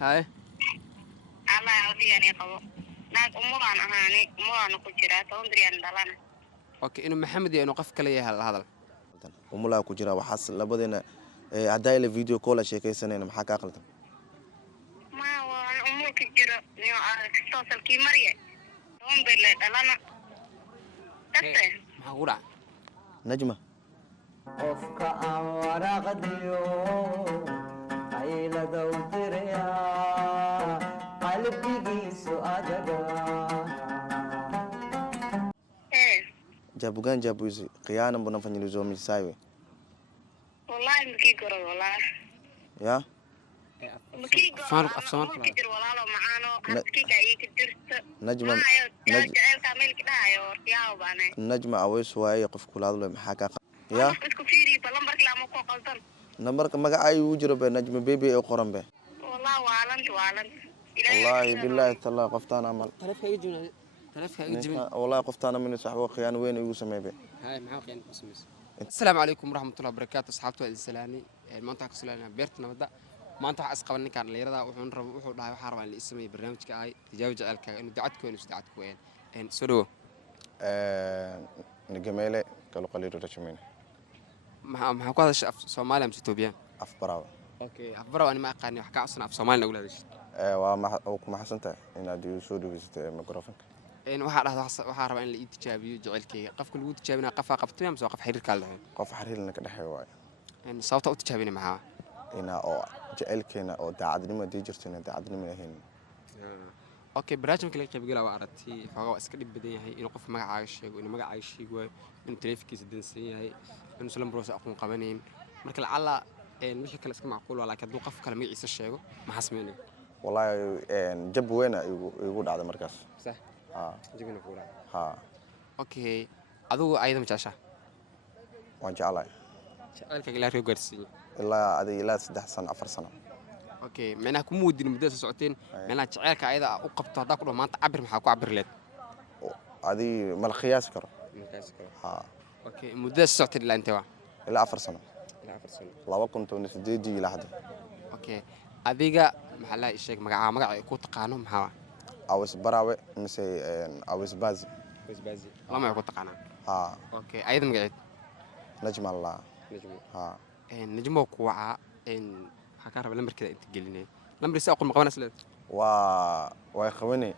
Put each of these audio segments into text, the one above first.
هاي الله يعافيني قبو ناك أموران أهاني أموران كجرا تندري أن دلنا اوكي انه محمد انه قف kale yahay hadal umulaa ku jira waxaas labadeena haddaa ila video call sheekaysanayna maxaa ka qaldan ما هو أمور كجرا نيو توصل كي مريء توم بيل دلنا تته maxaa ku dhac najma qofka aan waraaqdiyo qaylada u diraya qalbigiisu adaga إيه jabugan jabuzi khiyaana mnafanyilizo misaiwe والله مكي جرا والله ya مكي جرا أمور كجرا والله لو معانو هسكي جاي كجرت najma ما يو جاي كامل كده يو ياو بانه najma aweys waaye qof kula hadlo maxaa ka ya isku fiiri balambar kala ma ku qaldan nambarka magacay uu jiro be najma baby ee qoran be والله والنت wallahi billahi taala qoftaan amal taleefka iga jibin wallahi qoftaan min saxbo khiyaan weyn igu sameeyay هاي maxaa qiyaan ku sameeyay السلام عليكم ورحمة الله وبركاته أصحابتي السلامي maanta waxaan ku salaanaa beerta nabadda maanta waxaan isqaban ninkaan dhalinyarada wuxuu dhahay waxaan rabaa in la ismeeyo barnaamijka ay tijaabo jaceelkaaga inuu dacad ku weyn dacad ku weyn soo dhawo nigamele kala qaliiro rajamina maxaa ku hadashay af Soomaali ama Itoobiya af baraw okay af baraw ani ma aqaan wax ka cusub af Soomaali ugu leedahay waa ma xasanta inaad uu soo dhaweysatay microphone waxaa dhahdaa waxaan rabaa in la ii tijaabiyo jaceelkayga qofka lagu tijaabinaa qafaa qabtay ama soo qof xiriirka la dhahay qof xiriirna ka dhaxay waay sababta u tijaabinay maxaa ina oo jaceelkeena oo daacadnimo diijirtayna daacadnimo ahayn okay barnaamijka laga qayb galaa waa aragtay xogaa waa iska dhib badan yahay inuu qof magacaaga sheego inuu magacaaga sheego inuu taleefankiisa dansan yahay inuu isla markaas aqoon qabanayn marka lacala wixii kale iska macquul waa laakiin hadduu qof kale magaciisa sheego maxaa sameynay wallahi jab weyn igu dhacday markaas صح ها jibina ku dhac ها okay adigu ayada ma jeceshaa waan jeclahay jaceelkaaga ilaa reer gaarsiiyo ilaa adiga ilaa 3 sano 4 sano okay macnaha kuma wadin muddo soo socoteen macnaha jaceelka ayada u qabto haddaa ku dhaw maanta cabir maxaa ku cabir leed adi mal qiyaas karo ها okay muddo soo socoteen ilaa intee waa ilaa 4 sano ilaa 4 sano 2018 ilaa hadda okay adiga maxaa la sheeg magaca ku taqaano maxaa awis barawe mise awis bazi basbaazi lama ku taqaana ها okay ayada magaceed najma allah najmo ها najmo ku waca waxa ka raba lambarkeeda inta gelinay lambarkiisa aqoon ma qabanaysa leed way qabanay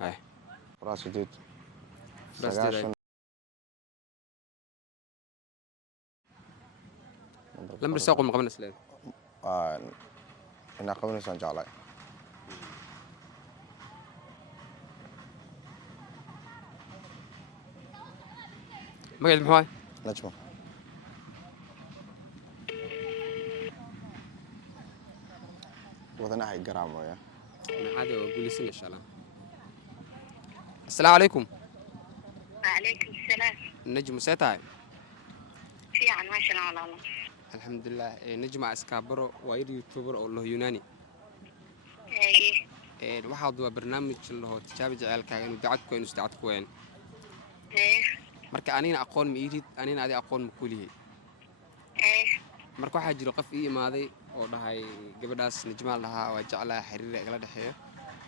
hay raas jid lambarkiisa aqoon ma qabanaysa leed ina qabanaysan jeclay magaceed muxuu ahay najma wadanahay garaamaya maxaad oo guulaysan insha Allah assalaamu calaykum وعليكم السلام najmu see tahay في عن ما شاء الله alxamdulilah najma iskaabaro waa yar youtuber oo laho yunaani ايه waxaa duwa barnaamij laho tijaabi jaceelkaaga inuu dacad ku weyn dacad ku weyn ايه marka anina aqoon ma iirid anina adi aqoon ma kulihi ايه marka waxaa jira qof ii imaaday oo dhahay gabadhaas najmaal dhahaa waa jeclaa xiriir igala dhaxeeyo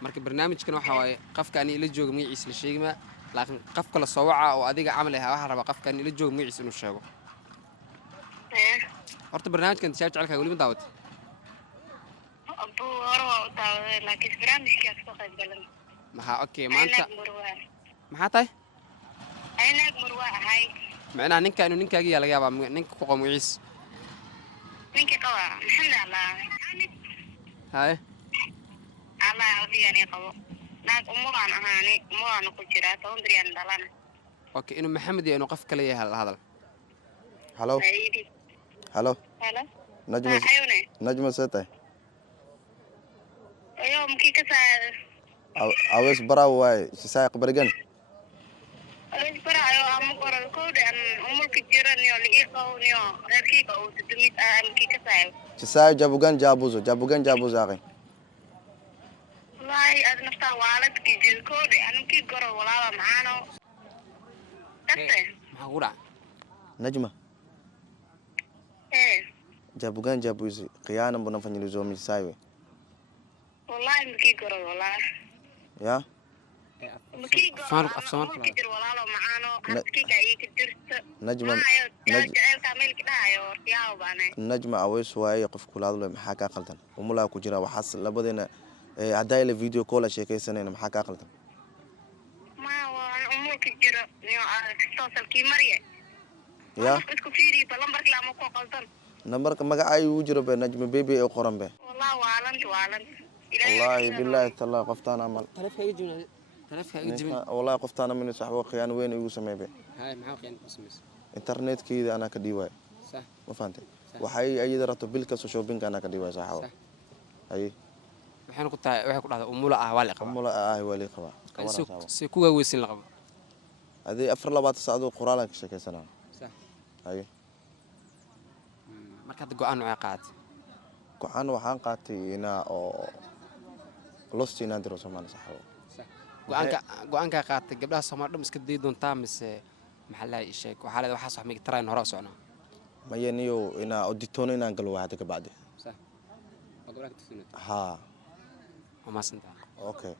marka barnaamijkan waxa waaye qofka ani ila jooga magaciisa la sheegma laakiin qofka la soo waca oo adiga camal ah waxa raba qofka ani ila jooga magaciisa inuu sheego ايه horta barnaamijkan tijaab jaceelkaaga weli ma daawatay أبو أروى وطاوة لكن برامج كيف تقعد بلن maxaa okay maanta أنا مروة maxaa tahay أنا مروة هاي macnaha ninka inuu ninkaaga yaa laga yaabaa ninka ku qabo magaciisa منك قوى الحمد لله haye الله يعافيني قوى ناك أموران أهاني أموران كجرا تندري أن دلنا okay inuu maxamed iyo inuu qof kale yahay hadal hello أيدي hello هلا najma أيوني najma setay يوم كي كسر awis baraw way sisay qabargan أيش برا أيو أمو قرر كود أن أمور كجرا نيو لإيقو نيو ركيك أو تدميت أم كي كسر sisay jabugan jabuzo akhi والله أنا نفتح والد كجر كود أنا كي قرر ولا معانا تسه maxaa ku dhac najma إيه jabugan jabuzi khiyaana mnafanyilizo misaiwe والله مكي قرر والله yaa مكي قرر أمك جر والله لو معانو هسكي كأي كدرت najma ما يو جاء كامل كده يو ياو بانه najma aweys waaye qof kula hadlo maxaa kaa qaldan umulaa ku jira waxaas labadeena haddaa ila video call a sheekaysanayna maxaa kaa qaldan ما هو أمك جر يو كسوسل كي مريه yaa isku fiiri balambark la ma ko qaldan nambarka magacaayu uu jiro be najma baby ee qoran be والله waalant wallaahi bilaahi tallaahi qoftaan amal taleefka iga jibin taleefka iga jibin wallaahi qoftaan amal saxbo khiyaan weyn igu sameeyay be hay maxaa qiyaan ku sameeyay internetkeeda ana ka dhiiwaay sax ma fahantay waxay ayada rabto bilka soo shopping ana ka dhiiwaay saxbo Sax. ay waxaan ku tahay waxay ku dhahdaa umula ah waa la qabaa amula ah wali qaba kabara saxbo si kuga weysin la qabo adii 24 saacadood quraan ka sheekaysanaa sax ay marka had go'aan waxay qaatay go'aan waxaan qaatay inaa oo lost inaan diro Soomaali saxbo go'aanka qaatay gabdhaha Soomaali dhum iska day doontaa mise maxaa la sheeg waxa la waxa sax migi tarayn hore socnaa mayaniyo inaa auditoon inaan galo waxa ka bacdi sax ha ma santa okay